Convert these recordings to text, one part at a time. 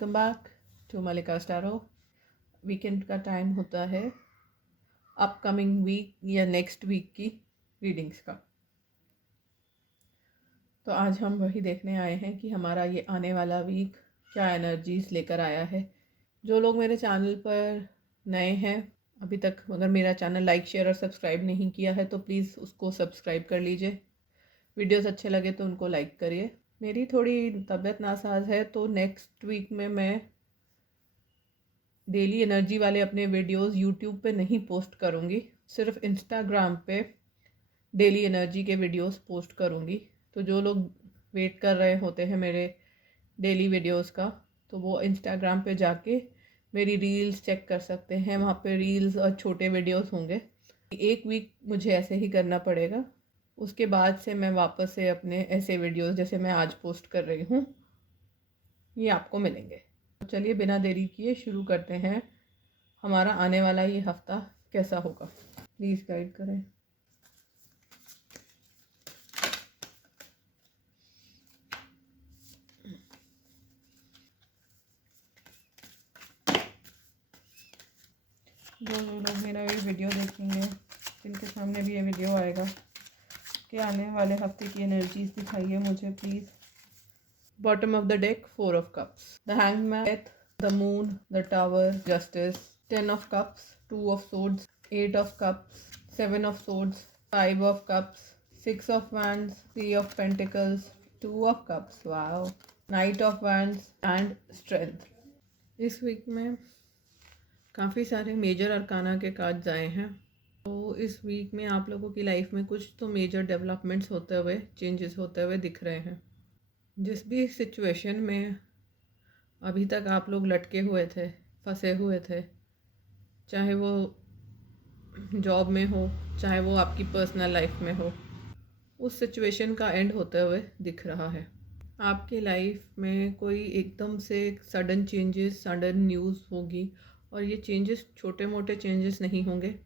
Welcome back to Malika स्टारो। Weekend का time होता है अपकमिंग वीक या नेक्स्ट वीक की रीडिंग्स का। तो आज हम वही देखने आए हैं कि हमारा ये आने वाला वीक क्या एनर्जीज लेकर आया है। जो लोग मेरे चैनल पर नए हैं अभी तक, अगर मेरा चैनल लाइक शेयर और सब्सक्राइब नहीं किया है तो प्लीज़ उसको सब्सक्राइब कर लीजिए। वीडियोस अच्छे लगे तो उनको लाइक करिए। मेरी थोड़ी तबीयत नासाज है तो नेक्स्ट वीक में मैं डेली एनर्जी वाले अपने वीडियोस यूट्यूब पे नहीं पोस्ट करूँगी, सिर्फ इंस्टाग्राम पे डेली एनर्जी के वीडियोस पोस्ट करूँगी। तो जो लोग वेट कर रहे होते हैं मेरे डेली वीडियोस का, तो वो इंस्टाग्राम पे जाके मेरी रील्स चेक कर सकते हैं। वहाँ पे रील्स और छोटे वीडियोस होंगे। एक वीक मुझे ऐसे ही करना पड़ेगा, उसके बाद से मैं वापस से अपने ऐसे वीडियोस जैसे मैं आज पोस्ट कर रही हूँ ये आपको मिलेंगे। तो चलिए बिना देरी किए शुरू करते हैं। हमारा आने वाला ये हफ्ता कैसा होगा, प्लीज़ गाइड करें। जो लोग मेरा ये वीडियो देखेंगे जिनके सामने भी ये वीडियो आएगा कि आने वाले हफ्ते की एनर्जीज दिखाइए मुझे please. Bottom of the deck 4 of cups, the hangman, death, the moon, the tower, justice, 10 of cups, 2 of swords, 8 of cups, 7 of swords, 5 of cups, 6 of wands, 3 of pentacles, 2 of cups, wow, night of wands and strength. इस week में काफ़ी सारे major arcana के cards आए हैं। तो इस week में आप लोगों की लाइफ में कुछ तो मेजर डेवलपमेंट्स होते हुए, चेंजेस होते हुए दिख रहे हैं। जिस भी सिचुएशन में अभी तक आप लोग लटके हुए थे, फंसे हुए थे, चाहे वो जॉब में हो, चाहे वो आपकी पर्सनल लाइफ में हो, उस सिचुएशन का एंड होते हुए दिख रहा है। आपकी लाइफ में कोई एकदम से सडन चेंजेस, सडन न्यूज़ होगी और ये चेंजेस छोटे मोटे चेंजेस नहीं होंगे,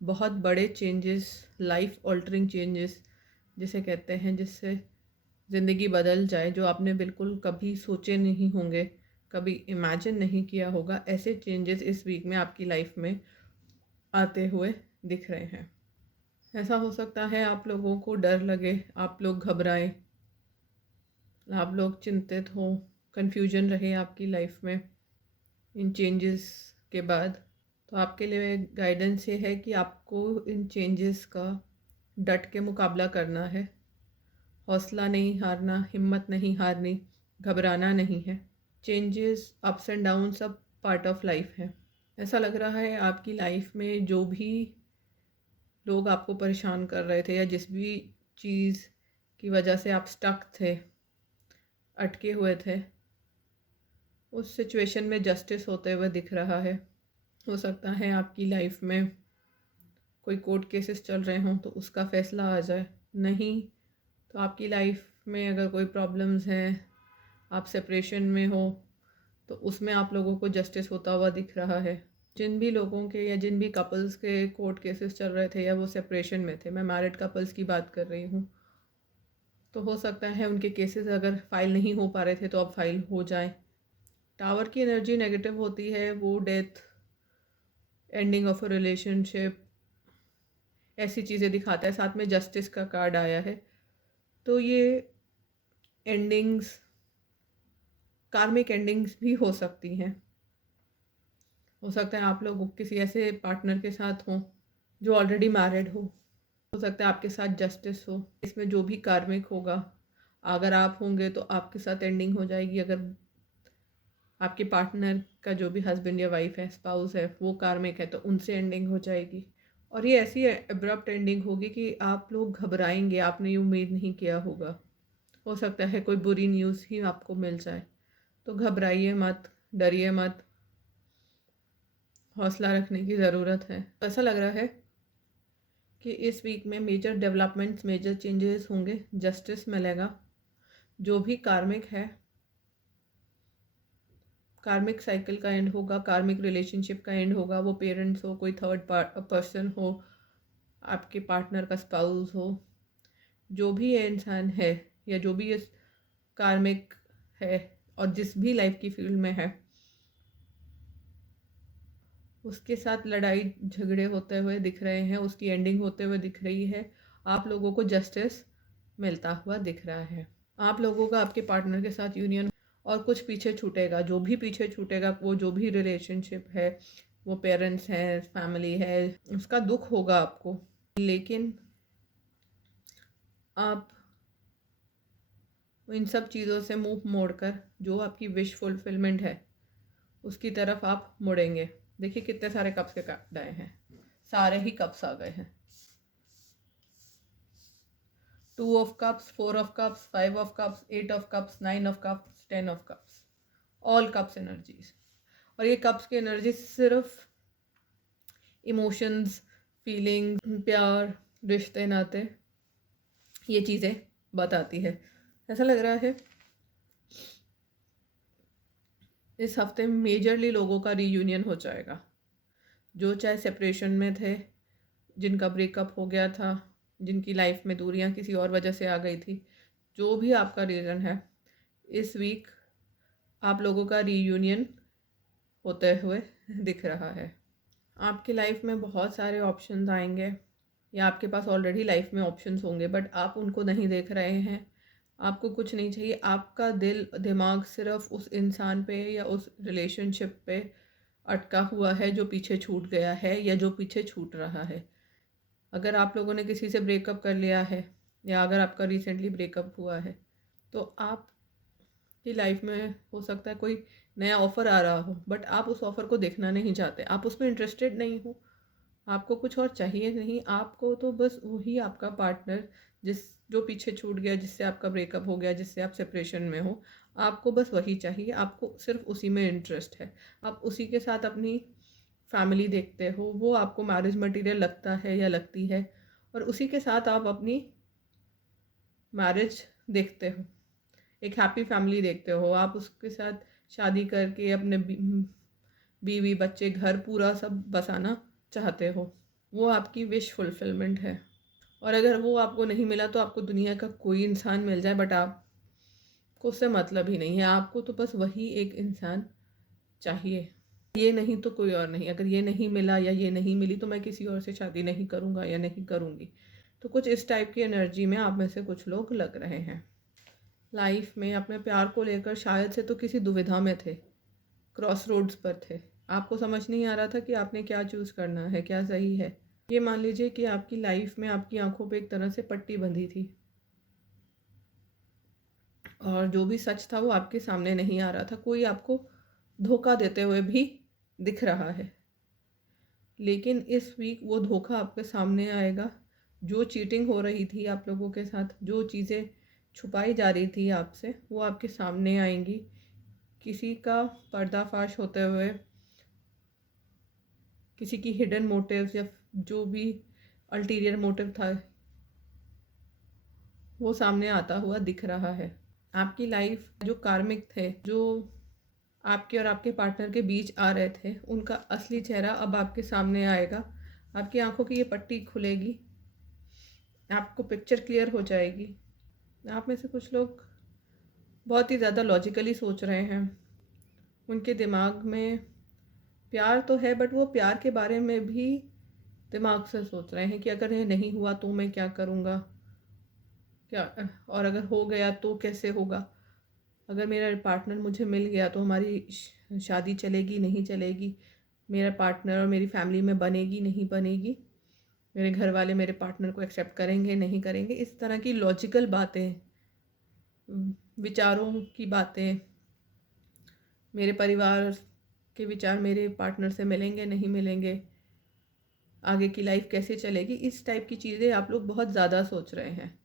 बहुत बड़े चेंजेस, लाइफ ऑल्टरिंग चेंजेस जिसे कहते हैं, जिससे ज़िंदगी बदल जाए, जो आपने बिल्कुल कभी सोचे नहीं होंगे, कभी इमेजिन नहीं किया होगा, ऐसे चेंजेस इस वीक में आपकी लाइफ में आते हुए दिख रहे हैं। ऐसा हो सकता है आप लोगों को डर लगे, आप लोग घबराएं, आप लोग चिंतित हो, कन्फ्यूजन रहे आपकी लाइफ में इन चेंजेस के बाद। तो आपके लिए गाइडेंस ये है कि आपको इन चेंजेस का डट के मुकाबला करना है, हौसला नहीं हारना, हिम्मत नहीं हारनी, घबराना नहीं है। चेंजेस, अप्स एंड डाउन सब पार्ट ऑफ लाइफ है। ऐसा लग रहा है आपकी लाइफ में जो भी लोग आपको परेशान कर रहे थे या जिस भी चीज़ की वजह से आप स्टक थे, अटके हुए थे, उस सिचुएशन में जस्टिस होते हुए दिख रहा है। हो सकता है आपकी लाइफ में कोई कोर्ट केसेस चल रहे हों तो उसका फ़ैसला आ जाए, नहीं तो आपकी लाइफ में अगर कोई प्रॉब्लम्स हैं, आप सेपरेशन में हो, तो उसमें आप लोगों को जस्टिस होता हुआ दिख रहा है। जिन भी लोगों के या जिन भी कपल्स के कोर्ट केसेस चल रहे थे या वो सेपरेशन में थे, मैं मैरिड कपल्स की बात कर रही हूँ, तो हो सकता है उनके केसेस अगर फाइल नहीं हो पा रहे थे तो अब फाइल हो जाए। टावर की एनर्जी नेगेटिव होती है, वो death, ending of a relationship, ऐसी चीज़ें दिखाता है। साथ में जस्टिस का कार्ड आया है, तो ये एंडिंग्स, कार्मिक एंडिंग्स भी हो सकती हैं। हो सकता है आप लोग किसी ऐसे पार्टनर के साथ हों जो ऑलरेडी मैरिड हो सकता है आपके साथ जस्टिस हो। इसमें जो भी कार्मिक होगा, अगर आप होंगे तो आपके साथ एंडिंग हो जाएगी, अगर आपके पार्टनर का जो भी हस्बैंड या वाइफ है, स्पाउस है, वो कार्मिक है तो उनसे एंडिंग हो जाएगी। और ये ऐसी एब्रप्ट एंडिंग होगी कि आप लोग घबराएंगे, आपने ये उम्मीद नहीं किया होगा। हो सकता है कोई बुरी न्यूज़ ही आपको मिल जाए, तो घबराइए मत, डरिए मत, हौसला रखने की ज़रूरत है। ऐसा लग रहा है कि इस वीक में मेजर डेवलपमेंट्स, मेजर चेंजेस होंगे, जस्टिस मिलेगा। जो भी कार्मिक है, कार्मिक साइकिल का एंड होगा, कार्मिक रिलेशनशिप का एंड होगा, वो पेरेंट्स हो, कोई थर्ड पर्सन हो, आपके पार्टनर का स्पाउस हो, जो भी ये इंसान है या जो भी इस कार्मिक है, और जिस भी लाइफ की फील्ड में है उसके साथ लड़ाई झगड़े होते हुए दिख रहे हैं, उसकी एंडिंग होते हुए दिख रही है। आप लोगों को जस्टिस मिलता हुआ दिख रहा है। आप लोगों का आपके पार्टनर के साथ यूनियन और कुछ पीछे छूटेगा। जो भी पीछे छूटेगा, वो जो भी रिलेशनशिप है, वो पेरेंट्स हैं, फैमिली है, उसका दुख होगा आपको। लेकिन आप इन सब चीज़ों से मुंह मोड़कर जो आपकी विश फुलफिलमेंट है उसकी तरफ आप मुड़ेंगे। देखिए कितने सारे कप्स के कार्ड आए हैं, सारे ही कप्स आ गए हैं। 2 of cups, 4 of cups, 5 of cups, 8 of cups, 9 of cups, 10 of cups, all cups energies. और ये कप्स की एनर्जी सिर्फ इमोशंस, फीलिंग, प्यार, रिश्ते नाते, ये चीज़ें बताती है। ऐसा लग रहा है इस हफ्ते मेजरली लोगों का रीयूनियन हो जाएगा। जो चाहे सेपरेशन में थे, जिनका ब्रेकअप हो गया था, जिनकी लाइफ में दूरियां किसी और वजह से आ गई थी, जो भी आपका रीज़न है, इस वीक आप लोगों का रीयूनियन होते हुए दिख रहा है। आपकी लाइफ में बहुत सारे ऑप्शंस आएंगे या आपके पास ऑलरेडी लाइफ में ऑप्शंस होंगे, बट आप उनको नहीं देख रहे हैं। आपको कुछ नहीं चाहिए। आपका दिल दिमाग सिर्फ उस इंसान पे या उस रिलेशनशिप पे अटका हुआ है जो पीछे छूट गया है या जो पीछे छूट रहा है। अगर आप लोगों ने किसी से ब्रेकअप कर लिया है या अगर आपका रिसेंटली ब्रेकअप हुआ है, तो आप की लाइफ में हो सकता है कोई नया ऑफ़र आ रहा हो, बट आप उस ऑफ़र को देखना नहीं चाहते, आप उसमें इंटरेस्टेड नहीं हो, आपको कुछ और चाहिए नहीं। आपको तो बस वही आपका पार्टनर जो पीछे छूट गया, जिससे आपका ब्रेकअप हो गया, जिससे आप सेपरेशन में हो, आपको बस वही चाहिए। आपको सिर्फ उसी में इंटरेस्ट है। आप उसी के साथ अपनी फैमिली देखते हो, वो आपको मैरिज मटेरियल लगता है या लगती है, और उसी के साथ आप अपनी मैरिज देखते हो, एक हैप्पी फैमिली देखते हो। आप उसके साथ शादी करके अपने बीवी बच्चे घर पूरा सब बसाना चाहते हो। वो आपकी विश फुलफिलमेंट है। और अगर वो आपको नहीं मिला तो आपको दुनिया का कोई इंसान मिल जाए, बट आपको उससे मतलब ही नहीं है। आपको तो बस वही एक इंसान चाहिए, ये नहीं तो कोई और नहीं। अगर ये नहीं मिला या ये नहीं मिली तो मैं किसी और से शादी नहीं करूँगा या नहीं करूँगी। तो कुछ इस टाइप की एनर्जी में आप में से कुछ लोग लग रहे हैं। लाइफ में अपने प्यार को लेकर शायद से तो किसी दुविधा में थे, क्रॉस रोड्स पर थे। आपको समझ नहीं आ रहा था कि आपने क्या चूज़ करना है, क्या सही है। ये मान लीजिए कि आपकी लाइफ में आपकी आंखों पे एक तरह से पट्टी बंधी थी और जो भी सच था वो आपके सामने नहीं आ रहा था। कोई आपको धोखा देते हुए भी दिख रहा है, लेकिन इस वीक वो धोखा आपके सामने आएगा। जो चीटिंग हो रही थी आप लोगों के साथ, जो चीज़ें छुपाई जा रही थी आपसे, वो आपके सामने आएंगी। किसी का पर्दाफाश होते हुए, किसी की हिडन मोटिव्स या जो भी अल्टीरियर मोटिव था वो सामने आता हुआ दिख रहा है। आपकी लाइफ जो कार्मिक थे, जो आपके और आपके पार्टनर के बीच आ रहे थे, उनका असली चेहरा अब आपके सामने आएगा। आपकी आंखों की ये पट्टी खुलेगी, आपको पिक्चर क्लियर हो जाएगी। आप में से कुछ लोग बहुत ही ज़्यादा लॉजिकली सोच रहे हैं। उनके दिमाग में प्यार तो है, बट वो प्यार के बारे में भी दिमाग से सोच रहे हैं कि अगर ये नहीं हुआ तो मैं क्या करूँगा, क्या, और अगर हो गया तो कैसे होगा। अगर मेरा पार्टनर मुझे मिल गया तो हमारी शादी चलेगी नहीं चलेगी, मेरा पार्टनर और मेरी फैमिली में बनेगी नहीं बनेगी, मेरे घर वाले मेरे पार्टनर को एक्सेप्ट करेंगे नहीं करेंगे। इस तरह की लॉजिकल बातें, विचारों की बातें, मेरे परिवार के विचार मेरे पार्टनर से मिलेंगे नहीं मिलेंगे, आगे की लाइफ कैसे चलेगी, इस टाइप की चीज़ें आप लोग बहुत ज़्यादा सोच रहे हैं।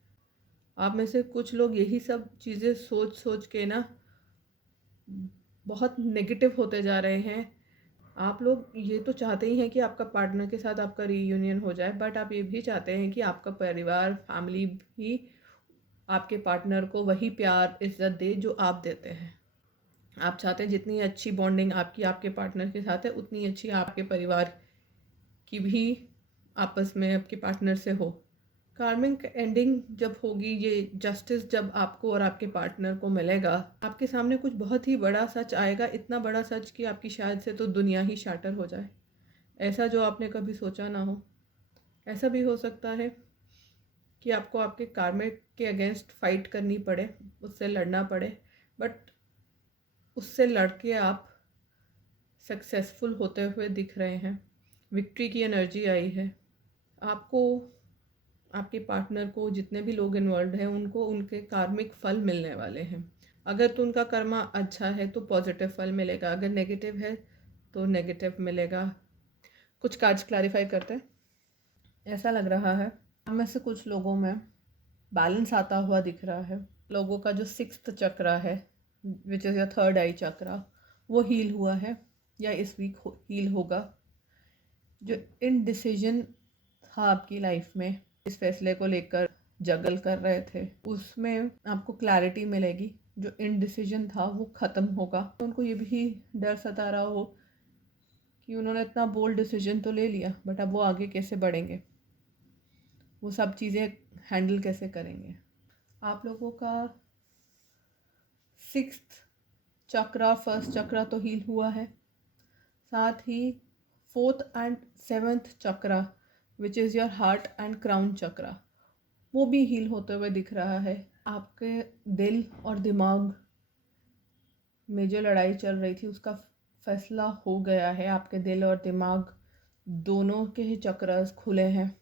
आप में से कुछ लोग यही सब चीज़ें सोच सोच के ना बहुत नेगेटिव होते जा रहे हैं। आप लोग ये तो चाहते ही हैं कि आपका पार्टनर के साथ आपका रीयूनियन हो जाए, बट आप ये भी चाहते हैं कि आपका परिवार, फैमिली भी आपके पार्टनर को वही प्यार इज्जत दे जो आप देते हैं। आप चाहते हैं जितनी अच्छी बॉन्डिंग आपकी आपके पार्टनर के साथ है, उतनी अच्छी आपके परिवार की भी आपस में आपके पार्टनर से हो। कार्मिक एंडिंग जब होगी, ये जस्टिस जब आपको और आपके पार्टनर को मिलेगा, आपके सामने कुछ बहुत ही बड़ा सच आएगा, इतना बड़ा सच कि आपकी शायद से तो दुनिया ही शैटर हो जाए, ऐसा जो आपने कभी सोचा ना हो। ऐसा भी हो सकता है कि आपको आपके कार्मिक के अगेंस्ट फाइट करनी पड़े, उससे लड़ना पड़े, बट उससे लड़के आप सक्सेसफुल होते हुए दिख रहे हैं, विक्ट्री की एनर्जी आई है आपको। आपके पार्टनर को, जितने भी लोग इन्वॉल्व हैं, उनको उनके कार्मिक फल मिलने वाले हैं। अगर तो उनका कर्मा अच्छा है तो पॉजिटिव फल मिलेगा, अगर नेगेटिव है तो नेगेटिव मिलेगा। कुछ कार्ड्स क्लैरिफाई करते हैं। ऐसा लग रहा है हम में से कुछ लोगों में बैलेंस आता हुआ दिख रहा है। लोगों का जो 6th चक्रा है, विच इज़ या 3rd आई चक्रा, वो हील हुआ है या इस वीक हील होगा। जो इनडिसीजन था आपकी लाइफ में, इस फैसले को लेकर जगल कर रहे थे, उसमें आपको क्लैरिटी मिलेगी। जो इनडिसीजन था वो ख़त्म होगा। तो उनको ये भी डर सता रहा हो कि उन्होंने इतना बोल्ड डिसीजन तो ले लिया, बट अब वो आगे कैसे बढ़ेंगे, वो सब चीज़ें हैंडल कैसे करेंगे। आप लोगों का 6th चक्रा, 1st चक्रा तो हील हुआ है, साथ ही 4th and 7th chakra which is your heart and crown chakra, वो भी हील होते हुए दिख रहा है। आपके दिल और दिमाग में जो लड़ाई चल रही थी उसका फैसला हो गया है। आपके दिल और दिमाग दोनों के ही चक्रास खुले हैं।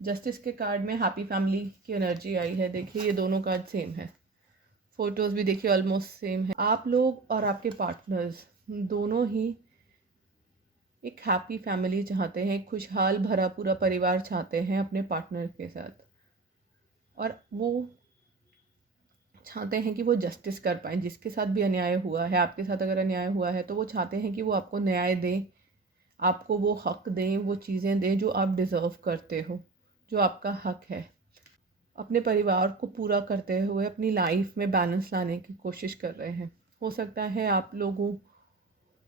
जस्टिस के कार्ड में हैप्पी फैमिली की एनर्जी आई है। देखिए ये दोनों कार्ड सेम है, फोटोज़ भी देखिए ऑलमोस्ट सेम है। आप लोग और आपके पार्टनर्स दोनों ही एक हैप्पी फैमिली चाहते हैं, एक खुशहाल भरा पूरा परिवार चाहते हैं अपने पार्टनर के साथ, और वो चाहते हैं कि वो जस्टिस कर पाएँ। जिसके साथ भी अन्याय हुआ है, आपके साथ अगर अन्याय हुआ है तो वो चाहते हैं कि वो आपको न्याय दें, आपको वो हक दें, वो चीज़ें दें जो आप डिज़र्व करते हो, जो आपका हक है। अपने परिवार को पूरा करते हुए अपनी लाइफ में बैलेंस लाने की कोशिश कर रहे हैं। हो सकता है आप लोगों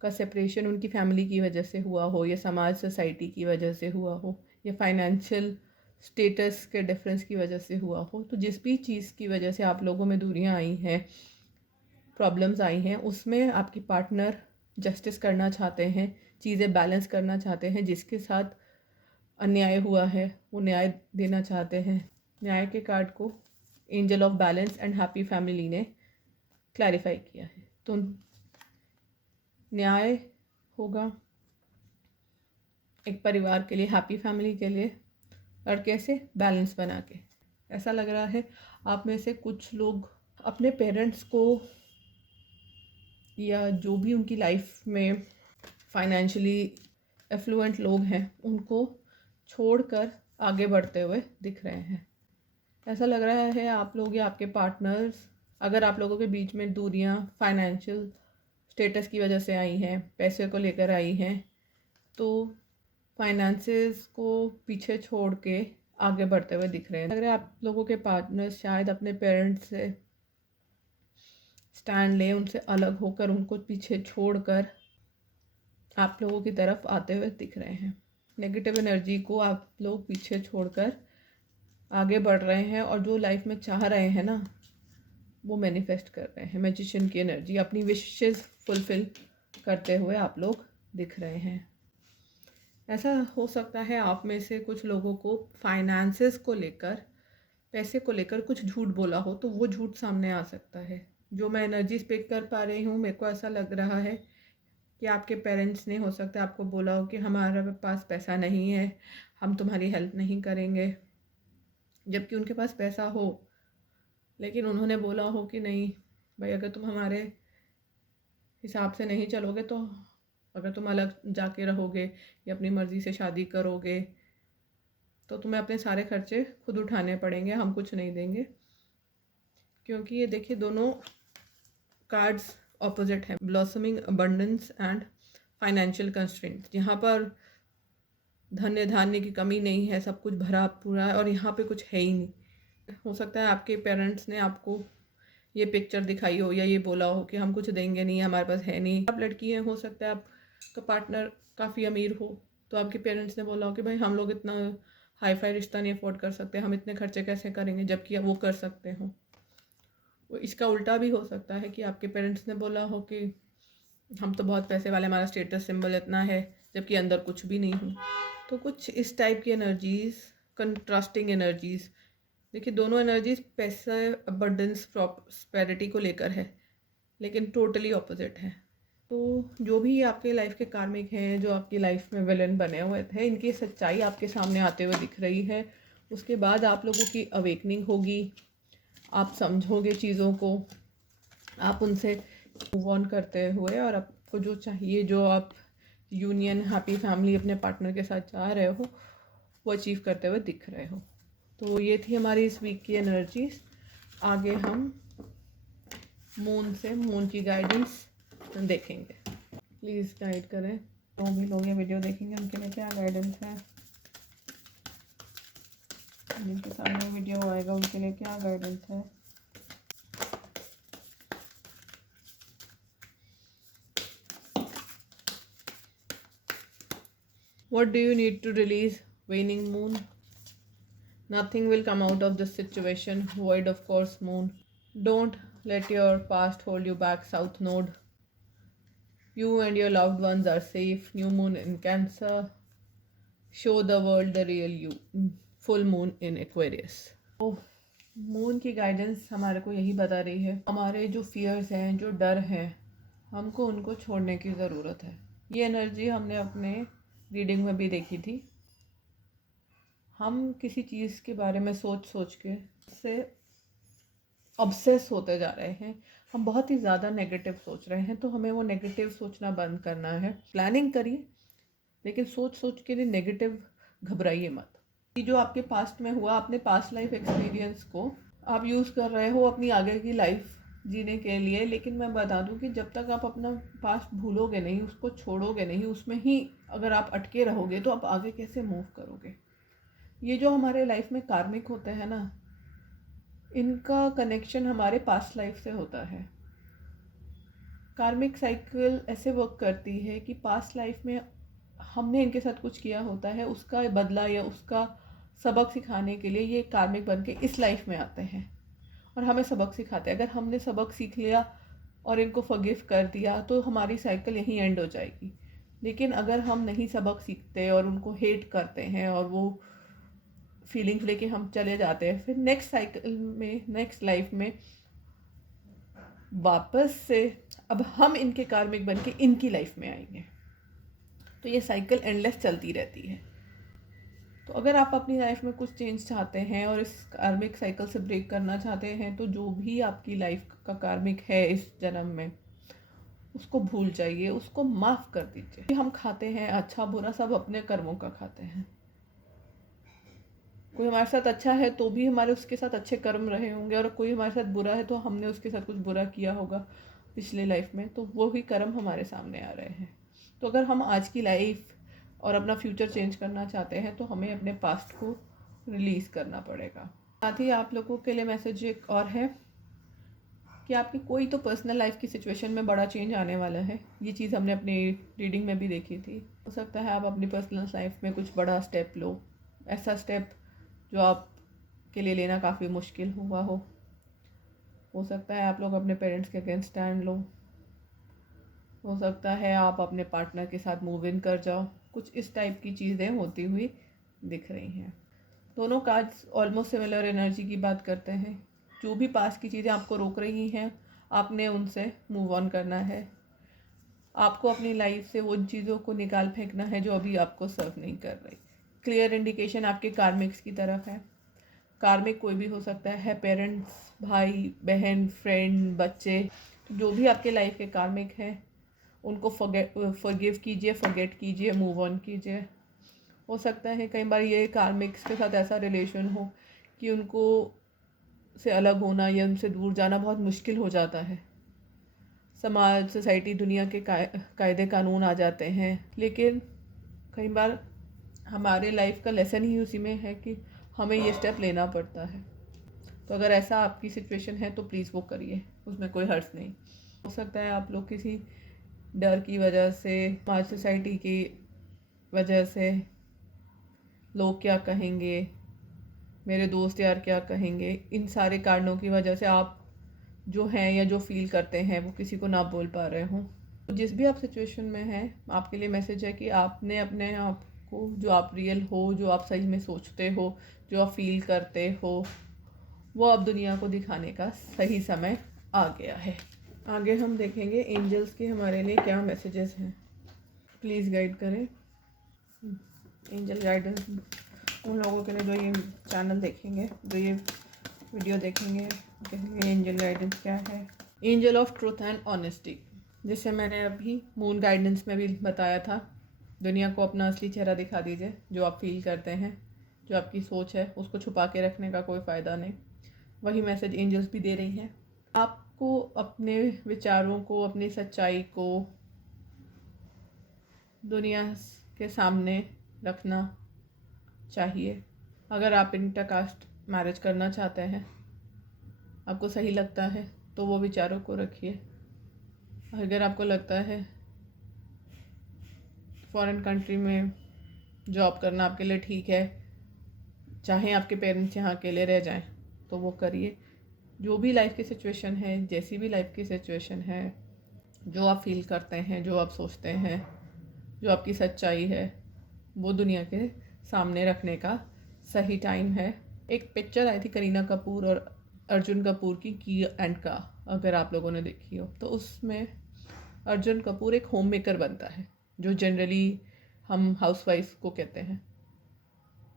का सेपरेशन उनकी फैमिली की वजह से हुआ हो, या समाज सोसाइटी की वजह से हुआ हो, या फाइनेंशियल स्टेटस के डिफरेंस की वजह से हुआ हो। तो जिस भी चीज़ की वजह से आप लोगों में दूरियां आई हैं, प्रॉब्लम्स आई हैं, उसमें आपकी पार्टनर जस्टिस करना चाहते हैं, चीज़ें बैलेंस करना चाहते हैं। जिसके साथ अन्याय हुआ है वो न्याय देना चाहते हैं। न्याय के कार्ड को angel of balance and happy family ने क्लैरिफाई किया है। तो न्याय होगा एक परिवार के लिए, हैप्पी फैमिली के लिए, और कैसे बैलेंस बना के। ऐसा लग रहा है आप में से कुछ लोग अपने पेरेंट्स को, या जो भी उनकी लाइफ में फाइनेंशियली एफ्लुएंट लोग हैं, उनको छोड़कर आगे बढ़ते हुए दिख रहे हैं। ऐसा लग रहा है आप लोग या आपके पार्टनर्स, अगर आप लोगों के बीच में दूरियां फाइनेंशियल स्टेटस की वजह से आई हैं, पैसे को लेकर आई हैं, तो फाइनेंसेस को पीछे छोड़ के आगे बढ़ते हुए दिख रहे हैं। लग रहा है आप लोगों के पार्टनर्स शायद अपने पेरेंट्स से स्टैंड लें, उनसे अलग होकर, उनको पीछे छोड़कर आप लोगों की तरफ आते हुए दिख रहे हैं। नेगेटिव एनर्जी को आप लोग पीछे छोड़कर आगे बढ़ रहे हैं, और जो लाइफ में चाह रहे हैं ना, वो मैनिफेस्ट कर रहे हैं। मैजिशियन की एनर्जी, अपनी विशेस फुलफिल करते हुए आप लोग दिख रहे हैं। ऐसा हो सकता है आप में से कुछ लोगों को फाइनेंसेस को लेकर, पैसे को लेकर कुछ झूठ बोला हो, तो वो झूठ सामने आ सकता है। जो मैं एनर्जी पिक कर पा रही हूँ, मेरे को ऐसा लग रहा है कि आपके पेरेंट्स ने हो सकता है आपको बोला हो कि हमारे पास पैसा नहीं है, हम तुम्हारी हेल्प नहीं करेंगे, जबकि उनके पास पैसा हो, लेकिन उन्होंने बोला हो कि नहीं भाई, अगर तुम हमारे हिसाब से नहीं चलोगे, तो अगर तुम अलग जाके रहोगे या अपनी मर्ज़ी से शादी करोगे, तो तुम्हें अपने सारे खर्चे खुद उठाने पड़ेंगे, हम कुछ नहीं देंगे। क्योंकि ये देखिए दोनों कार्ड्स ऑपोजिट हैं, blossoming abundance and financial constraint. यहाँ पर धन्य धान्य की कमी नहीं है, सब कुछ भरा पूरा है, और यहाँ पे कुछ है ही नहीं। हो सकता है आपके पेरेंट्स ने आपको ये पिक्चर दिखाई हो, या ये बोला हो कि हम कुछ देंगे नहीं, हमारे पास है नहीं। आप लड़की हैं, हो सकता है आपका पार्टनर काफ़ी अमीर हो, तो आपके पेरेंट्स ने बोला हो कि भाई हम लोग इतना हाई फाई रिश्ता नहीं अफोर्ड कर सकते, हम इतने खर्चे कैसे करेंगे जबकि वो कर सकते हो। वो इसका उल्टा भी हो सकता है कि आपके पेरेंट्स ने बोला हो कि हम तो बहुत पैसे वाले, हमारा स्टेटस सिंबल इतना है, जबकि अंदर कुछ भी नहीं हो। तो कुछ इस टाइप की एनर्जीज़, कंट्रास्टिंग एनर्जीज़। देखिए दोनों एनर्जीज पैसे, अबंडेंस, प्रॉस्पेरिटी को लेकर है, लेकिन टोटली ऑपोजिट है। तो जो भी आपके लाइफ के कार्मिक हैं, जो आपकी लाइफ में विलन बने हुए थे, इनकी सच्चाई आपके सामने आते हुए दिख रही है। उसके बाद आप लोगों की अवेकनिंग होगी, आप समझोगे चीज़ों को, आप उनसे मूव ऑन करते हुए और आपको जो चाहिए, जो आप यूनियन, हैप्पी फैमिली अपने पार्टनर के साथ चाह रहे हो, वो अचीव करते हुए दिख रहे हो। तो ये थी हमारी इस वीक की एनर्जीज। आगे हम मून से, मून की गाइडेंस देखेंगे। प्लीज़ गाइड करें, जो भी लोग ये वीडियो देखेंगे उनके लिए क्या गाइडेंस है, जिनके सामने वीडियो आएगा उनके लिए क्या गाइडेंस है। What do you need to release, waning moon? Nothing will come out of this situation, void of course moon. Don't let your past hold you back, south node. You and your loved ones are safe. New moon in Cancer. Show the world the real you. Full moon in Aquarius. तो moon की guidance हमारे को यही बता रही है, हमारे जो फियर्स हैं, जो डर हैं, हमको उनको छोड़ने की ज़रूरत है। ये एनर्जी हमने अपने रीडिंग में भी देखी थी। हम किसी चीज़ के बारे में सोच सोच के उससे ऑब्सेस होते जा रहे हैं, हम बहुत ही ज़्यादा नेगेटिव सोच रहे हैं। तो हमें वो नेगेटिव सोचना बंद करना है। प्लानिंग करिए, लेकिन सोच सोच के लिए नेगेटिव घबराइए मत। ये जो आपके पास्ट में हुआ, अपने पास्ट लाइफ एक्सपीरियंस को आप यूज़ कर रहे हो अपनी आगे की लाइफ जीने के लिए। लेकिन मैं बता दूं कि जब तक आप अपना पास्ट भूलोगे नहीं, उसको छोड़ोगे नहीं, उसमें ही अगर आप अटके रहोगे तो आप आगे कैसे मूव करोगे। ये जो हमारे लाइफ में कार्मिक होते हैं ना, इनका कनेक्शन हमारे पास्ट लाइफ से होता है। कार्मिक साइकिल ऐसे वर्क करती है कि पास्ट लाइफ में हमने इनके साथ कुछ किया होता है, उसका बदला या उसका सबक सिखाने के लिए ये कार्मिक बन के इस लाइफ में आते हैं और हमें सबक सिखाते हैं। अगर हमने सबक सीख लिया और इनको फॉरगिव कर दिया तो हमारी साइकिल यहीं एंड हो जाएगी। लेकिन अगर हम नहीं सबक सीखते और उनको हेट करते हैं और वो फीलिंग्स लेके हम चले जाते हैं, फिर नेक्स्ट साइकिल में, नेक्स्ट लाइफ में वापस से अब हम इनके कार्मिक बन के इनकी लाइफ में आएंगे। तो ये साइकिल एंडलेस चलती रहती है। तो अगर आप अपनी लाइफ में कुछ चेंज चाहते हैं और इस कार्मिक साइकिल से ब्रेक करना चाहते हैं, तो जो भी आपकी लाइफ का कार्मिक है इस जन्म में, उसको भूल जाइए, उसको माफ़ कर दीजिए। हम खाते हैं अच्छा बुरा, सब अपने कर्मों का खाते हैं। कोई हमारे साथ अच्छा है तो भी हमारे उसके साथ अच्छे कर्म रहे होंगे, और कोई हमारे साथ बुरा है तो हमने उसके साथ कुछ बुरा किया होगा पिछले लाइफ में, तो वो ही कर्म हमारे सामने आ रहे हैं। तो अगर हम आज की लाइफ और अपना फ्यूचर चेंज करना चाहते हैं तो हमें अपने पास्ट को रिलीज़ करना पड़ेगा। साथ ही आप लोगों के लिए मैसेज एक और है कि आपकी कोई तो पर्सनल लाइफ की सिचुएशन में बड़ा चेंज आने वाला है। ये चीज़ हमने अपनी रीडिंग में भी देखी थी। हो सकता है आप अपनी पर्सनल लाइफ में कुछ बड़ा स्टेप लो, ऐसा स्टेप जो आपके लिए लेना काफ़ी मुश्किल हुआ हो। हो सकता है आप लोग अपने पेरेंट्स के अगेंस्ट स्टैंड लो, हो सकता है आप अपने पार्टनर के साथ मूव इन कर जाओ। कुछ इस टाइप की चीज़ें होती हुई दिख रही हैं। दोनों कार्ड्स ऑलमोस्ट सिमिलर एनर्जी की बात करते हैं। जो भी पास की चीज़ें आपको रोक रही हैं, आपने उनसे मूव ऑन करना है। आपको अपनी लाइफ से उन चीज़ों को निकाल फेंकना है जो अभी आपको सर्व नहीं कर रही। क्लियर इंडिकेशन आपके कार्मिक्स की तरफ है। कार्मिक कोई भी हो सकता है, पेरेंट्स, भाई बहन, फ्रेंड, बच्चे, जो भी आपके लाइफ के कार्मिक हैं उनको फॉरगिव कीजिए, फॉरगेट कीजिए, मूव ऑन कीजिए। हो सकता है कई बार ये कार्मिक्स के साथ ऐसा रिलेशन हो कि उनको से अलग होना या उनसे दूर जाना बहुत मुश्किल हो जाता है। समाज, सोसाइटी, दुनिया के कायदे कानून आ जाते हैं, लेकिन कई बार हमारे लाइफ का लेसन ही उसी में है कि हमें ये स्टेप लेना पड़ता है। तो अगर ऐसा आपकी सिचुएशन है तो प्लीज़ वो करिए, उसमें कोई हर्ज नहीं। हो सकता है आप लोग किसी डर की वजह से, समाज, सोसाइटी की वजह से लोग क्या कहेंगे, मेरे दोस्त यार क्या कहेंगे, इन सारे कारणों की वजह से आप जो हैं या जो फील करते हैं वो किसी को ना बोल पा रहे हों। तो जिस भी आप सिचुएशन में हैं, आपके लिए मैसेज है कि आपने अपने आप को, जो आप रियल हो, जो आप सही में सोचते हो, जो आप फील करते हो, वो अब दुनिया को दिखाने का सही समय आ गया है। आगे हम देखेंगे एंजल्स के हमारे लिए क्या मैसेजेस हैं। प्लीज़ गाइड करें एंजल गाइडेंस उन लोगों के लिए जो ये चैनल देखेंगे, जो ये वीडियो देखेंगे, कहेंगे एंजल गाइडेंस क्या है। Angel of truth and honesty, जिसे मैंने अभी मून गाइडेंस में भी बताया था। दुनिया को अपना असली चेहरा दिखा दीजिए, जो आप फील करते हैं, जो आपकी सोच है, उसको छुपा के रखने का कोई फ़ायदा नहीं। वही मैसेज एंजल्स भी दे रही हैं। आपको अपने विचारों को, अपनी सच्चाई को दुनिया के सामने रखना चाहिए। अगर आप इंटरकास्ट मैरिज करना चाहते हैं, आपको सही लगता है, तो वो विचारों को रखिए। अगर आपको लगता है फॉरेन कंट्री में जॉब करना आपके लिए ठीक है, चाहे आपके पेरेंट्स यहाँ अकेले रह जाएं, तो वो करिए। जो भी लाइफ की सिचुएशन है, जैसी भी लाइफ की सिचुएशन है, जो आप फील करते हैं, जो आप सोचते हैं, जो आपकी सच्चाई है, वो दुनिया के सामने रखने का सही टाइम है। एक पिक्चर आई थी करीना कपूर और अर्जुन कपूर की एंड का, अगर आप लोगों ने देखी हो, तो उसमें अर्जुन कपूर एक होम मेकर बनता है, जो जनरली हम हाउसवाइफ को कहते हैं।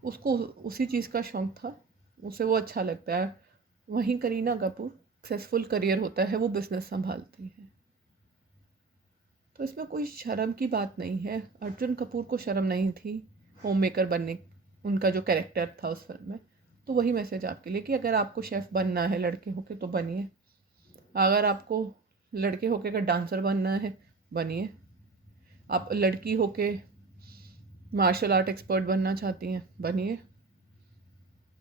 उसको उसी चीज़ का शौक़ था, उसे वो अच्छा लगता है। वहीं करीना कपूर सक्सेसफुल करियर होता है, वो बिज़नेस संभालती है। तो इसमें कोई शर्म की बात नहीं है। अर्जुन कपूर को शर्म नहीं थी होम मेकर बनने, उनका जो कैरेक्टर था उस फिल्म में। तो वही मैसेज आपके लिए कि अगर आपको शेफ़ बनना है लड़के होके तो बनिए। अगर आपको लड़के होके अगर डांसर बनना है, बनिए। आप लड़की होके मार्शल आर्ट एक्सपर्ट बनना चाहती हैं, बनिए।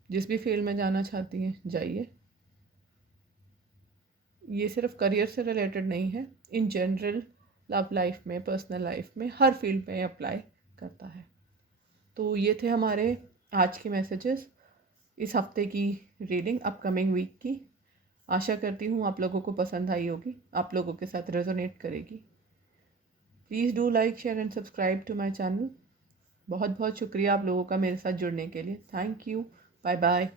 जिस भी फील्ड में जाना चाहती हैं, जाइए। ये सिर्फ करियर से रिलेटेड नहीं है, इन जनरल लव लाइफ में, पर्सनल लाइफ में, हर फील्ड में अप्लाई करता है। तो ये थे हमारे आज के मैसेजेस, इस हफ्ते की रीडिंग, अपकमिंग वीक की। आशा करती हूँ आप लोगों को पसंद आई होगी, आप लोगों के साथ रेजोनेट करेगी। Please do like, share and subscribe to my channel. बहुत बहुत शुक्रिया आप लोगों का मेरे साथ जुड़ने के लिए। Thank you. Bye bye.